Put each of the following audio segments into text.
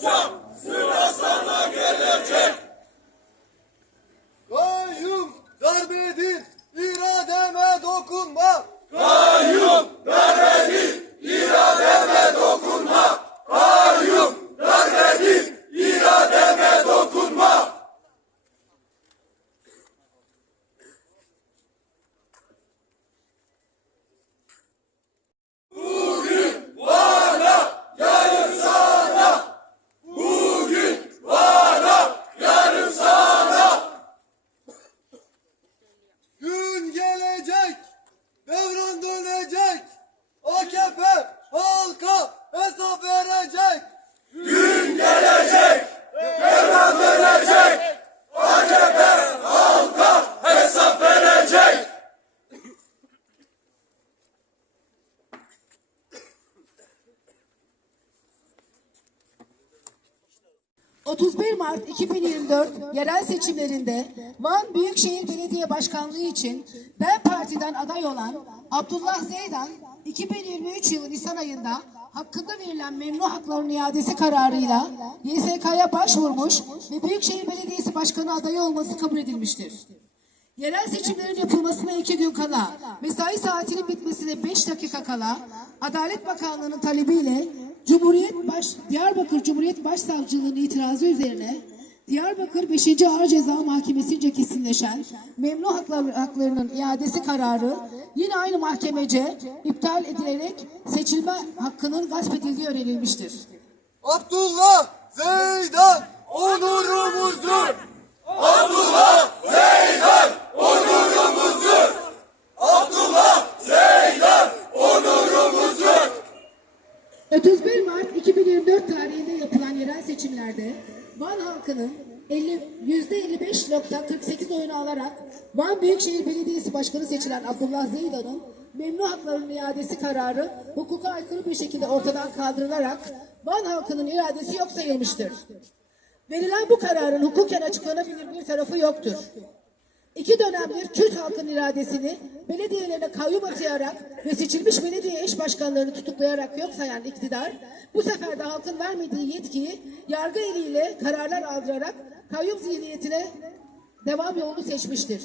Kayyum darbedir, irademe dokunma. Gün gelecek, devran dönecek. AKP halka hesap verecek. Gün gelecek, devran dönecek. AKP halka hesap verecek. 31 Mart 2024 yerel seçimlerinde Van Büyükşehir Belediye Başkanlığı için DEM Parti'den aday olan Abdullah Zeydan 2023 yılı Nisan ayında hakkında verilen memnu haklarının iadesi kararıyla YSK'ya başvurmuş ve Büyükşehir Belediyesi Başkanı adayı olması kabul edilmiştir. Yerel seçimlerin yapılmasına iki gün kala, mesai saatinin bitmesine beş dakika kala, Adalet Bakanlığı'nın talebiyle Cumhuriyet Baş, Diyarbakır Cumhuriyet Başsavcılığı'nın itirazı üzerine Diyarbakır 5. Ağır Ceza Mahkemesi'nce kesinleşen memnu haklar, haklarının iadesi kararı yine aynı mahkemece iptal edilerek seçilme hakkının gasp edildiği öğrenilmiştir. Abdullah Zeydan onurumuzdur. Abdullah Zeydan onurumuzdur. Abdullah Zeydan onurumuzdur. 31 Mart 2024 tarihinde yapılan yerel seçimlerde Van halkının 50 %55.48 oyunu alarak Van Büyükşehir Belediyesi Başkanı seçilen Abdullah Zeydan'ın memnu haklarının iadesi kararı hukuka aykırı bir şekilde ortadan kaldırılarak Van halkının iradesi yok sayılmıştır. Verilen bu kararın hukuken açıklanabilir bir tarafı yoktur. İki dönemdir Kürt halkın iradesini belediyelerine kayyum atayarak ve seçilmiş belediye eş başkanlarını tutuklayarak yok sayan iktidar, bu sefer de halkın vermediği yetkiyi yargı eliyle kararlar aldırarak kayyum zihniyetine devam yolunu seçmiştir.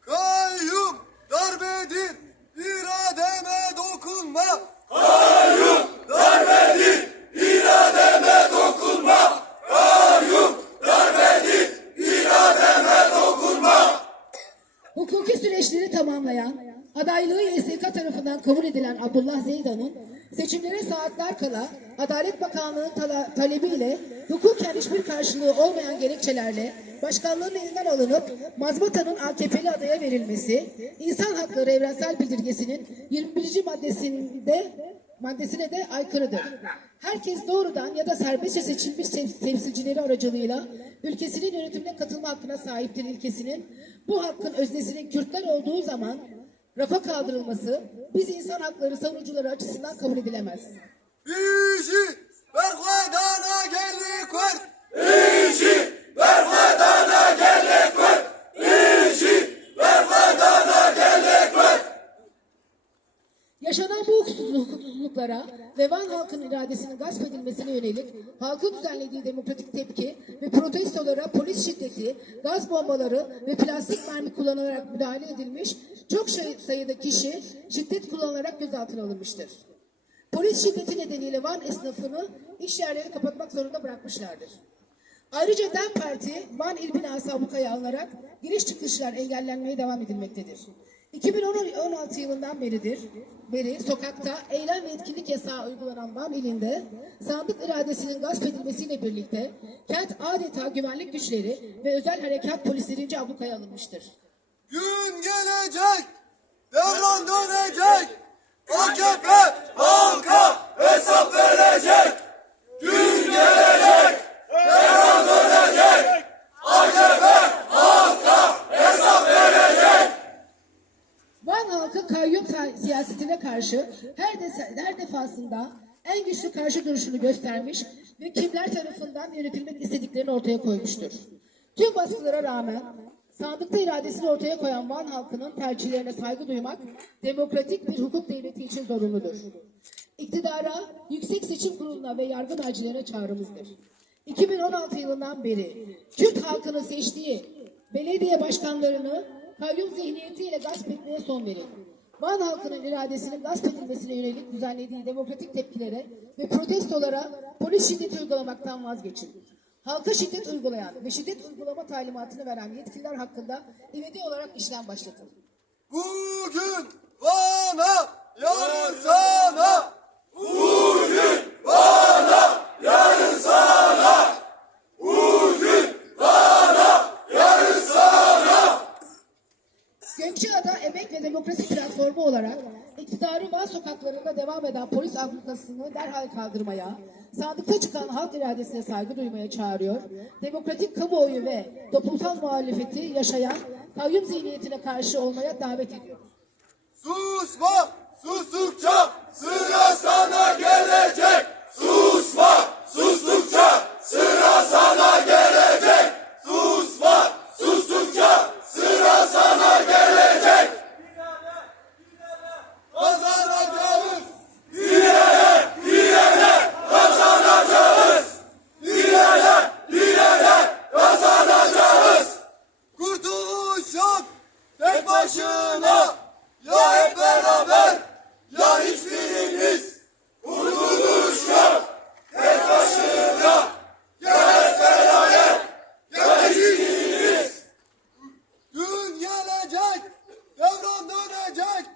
Kayyum darbedir, irademe dokunma. Hukuki süreçleri tamamlayan, adaylığı YSK tarafından kabul edilen Abdullah Zeydan'ın seçimlere saatler kala Adalet Bakanlığı'nın tala- talebiyle hukuken hiçbir karşılığı olmayan gerekçelerle başkanlığın elinden alınıp mazbatanın AKP'li adaya verilmesi, insan hakları evrensel bildirgesinin 21. maddesinde maddesine de aykırıdır. Herkes doğrudan ya da serbestçe seçilmiş tem- temsilcileri aracılığıyla ülkesinin yönetimine katılma hakkına sahiptir ilkesinin bu hakkın öznesinin Kürtler olduğu zaman rafa kaldırılması biz insan hakları savunucuları açısından kabul edilemez. İşi berhudana geldik var. İşi berhudana geldik var. İşi berhudana geldik var. Yaşanan bu hukuksuz- hukuksuzluklara ve Van halkının iradesinin gasp edilmesine yönelik halkın düzenlediği demokratik tepki ve protestolara polis şiddeti, gaz bombaları ve plastik mermi kullanılarak müdahale edilmiş, çok şey- sayıda kişi şiddet kullanılarak gözaltına alınmıştır. Polis şiddeti nedeniyle Van esnafını iş yerlerini kapatmak zorunda bırakmışlardır. Ayrıca DEM Parti Van İl binası ablukaya alınarak giriş çıkışlar engellenmeye devam edilmektedir. 2016 yılından beridir beri sokakta eylem ve etkinlik yasağı uygulanan ilinde sandık iradesinin gasp edilmesiyle birlikte kent adeta güvenlik güçleri ve özel harekat polislerince ablukaya alınmıştır. Gün gelecek, devran dönecek. AKP halka hesap verecek. Gün gelecek, devran dönecek. AKP halka hesap verecek. Van halkı kayyum siyasetine karşı her, de- her defasında en güçlü karşı duruşunu göstermiş ve kimler tarafından yönetilmek istediklerini ortaya koymuştur. Tüm baskılara rağmen sandıkta iradesini ortaya koyan Van halkının tercihlerine saygı duymak demokratik bir hukuk devleti için zorunludur. iktidara, Yüksek Seçim Kurulu'na ve yargı mercilerine çağrımızdır. 2016 yılından beri Kürt halkının seçtiği belediye başkanlarını kayyum zihniyetiyle gasp etmeye son verin. Van halkının iradesinin gasp edilmesine yönelik düzenlediği demokratik tepkilere ve protestolara polis şiddeti uygulamaktan vazgeçin. Halka şiddet uygulayan ve şiddet uygulama talimatını veren yetkililer hakkında ivedi olarak işlem başlatın. Bugün bana, yarın sana. Bugün bana, yarın sana. Bugün bana, yarın sana. Gökçeada Emek ve Demokrasi Platformu olarak iktidarı Van sokaklarında devam eden polis ablukasını derhal kaldırmaya, sandıkta çıkan halk iradesine saygı duymaya çağırıyor, demokratik kamuoyu ve toplumsal muhalefeti yaşayan kayyum zihniyetine karşı olmaya davet ediyoruz. Susma, sustukça sıra sana gelecek. Susma, sustukça sıra sana gelecek. Susma, sustukça sıra sana gelecek. Kazanacağız. Dilere, dilere kazanacağız. Dilere, dilere kazanacağız. Kurtuluş yok tek başına. Ya hep beraber ya hiçbirimiz. Kurtuluş yok tek başına. Ya hep beraber ya hiçbirimiz. Gün gelecek, devran dönecek.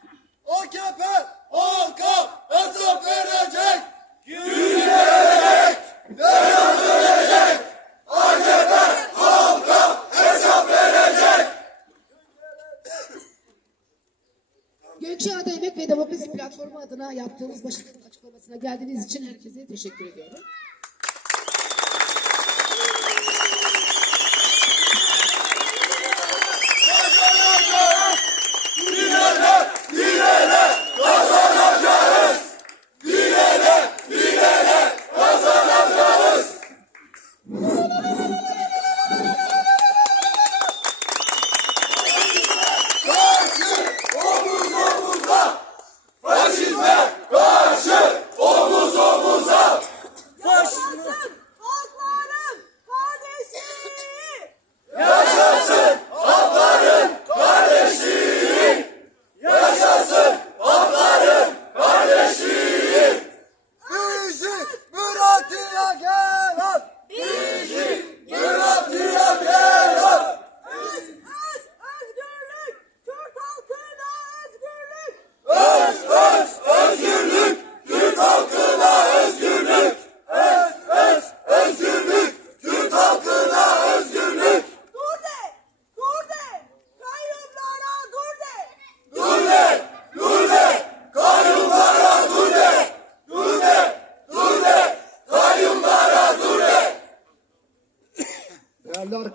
AKP halka hesap verecek. Gün gelecek, devran dönecek. AKP halka hesap verecek. Gökçeada Emek ve Demokrasi Platformu adına yaptığımız başkanlık açıklamasına geldiğiniz için herkese teşekkür ediyorum.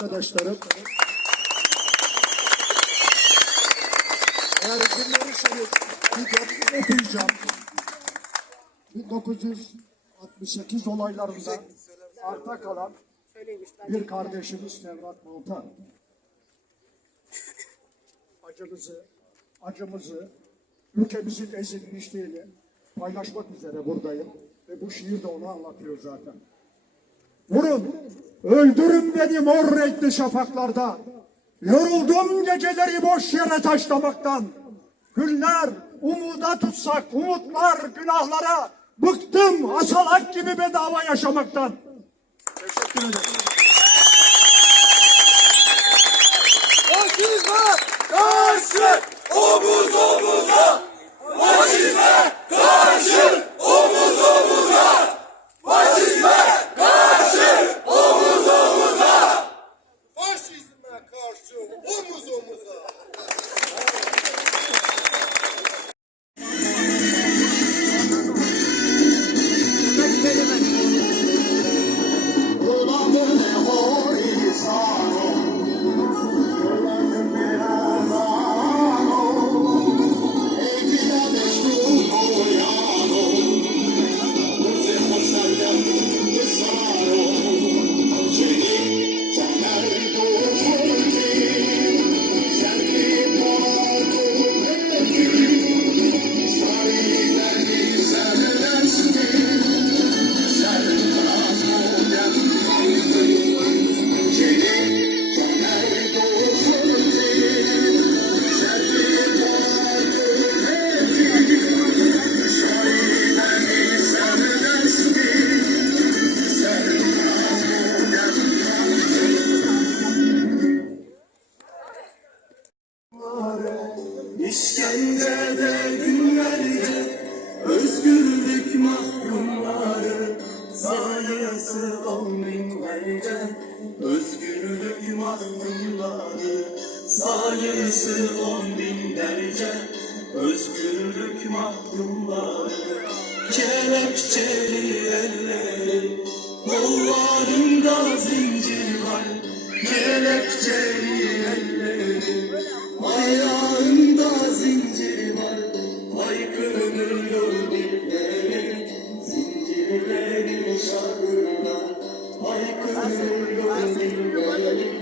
Arkadaşlarım, eğer izin verirseniz bir dörtlük okuyacağım. 1968 olaylarında arta kalan bir kardeşimiz Nevrat Montan. Acımızı, acımızı, ülkemizin ezilmişliğini paylaşmak üzere buradayım. Ve bu şiir de onu anlatıyor zaten. Vurun, öldürün beni mor renkli şafaklarda. Yoruldum geceleri boş yere taşlamaktan. Güller umuda tutsak, umutlar günahlara. Bıktım asalak gibi bedava yaşamaktan. Teşekkür ederim. Faşizme karşı omuz omuza. Faşizme karşı İşkencede günlerce özgürlük mahkumları sayısı on binlerce özgürlük mahkumları sayısı on binlerce özgürlük mahkumları kelepçeli elleri kollarında zincir var. Kelepçeli elleri Ayağında zincir var. Haykırıyor dilleri Zincirleri şarkılar Haykırıyor dilleri Zincirleri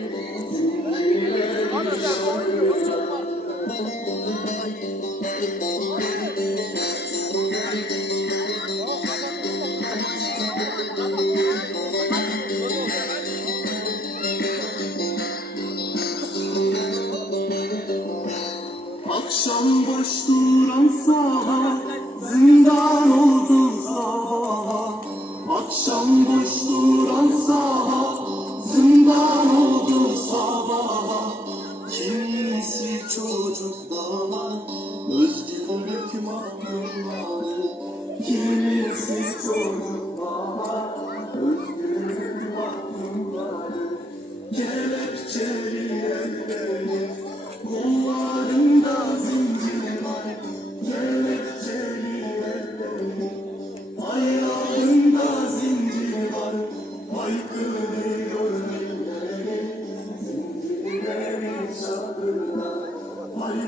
çadırlar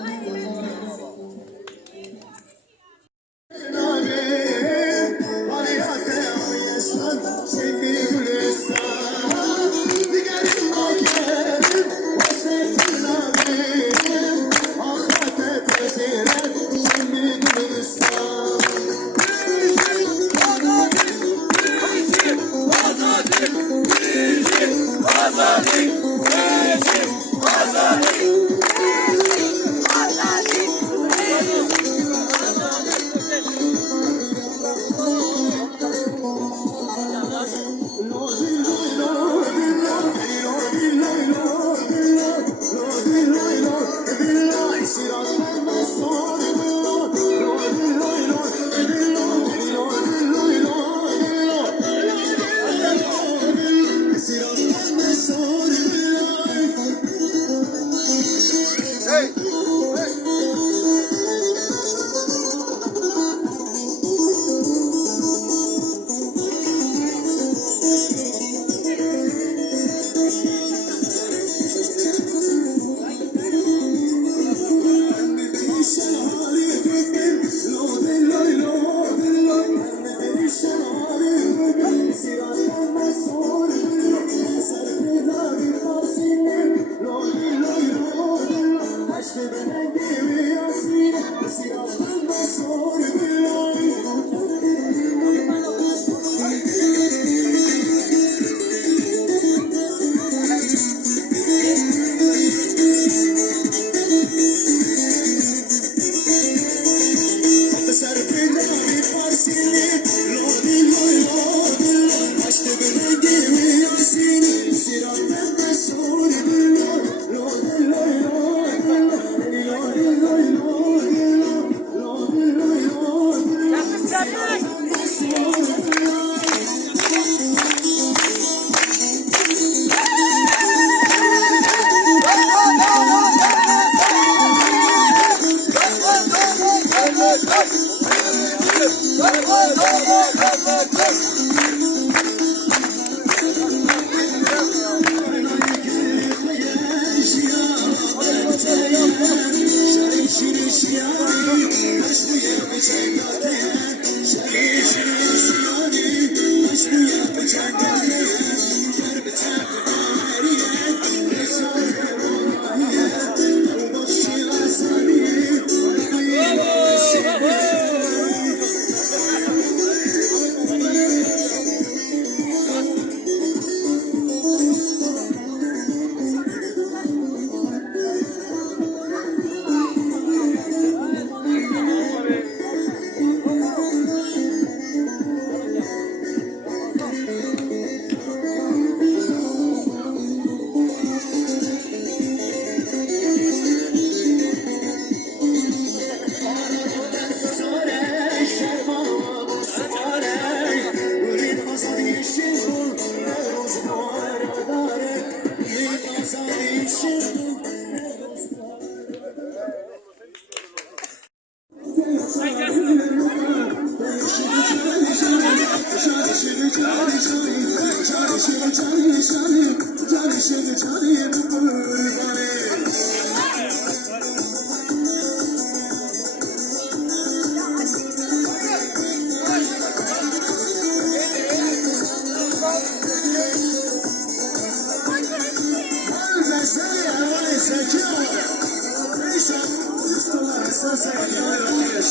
Haykırıyor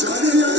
Şarkı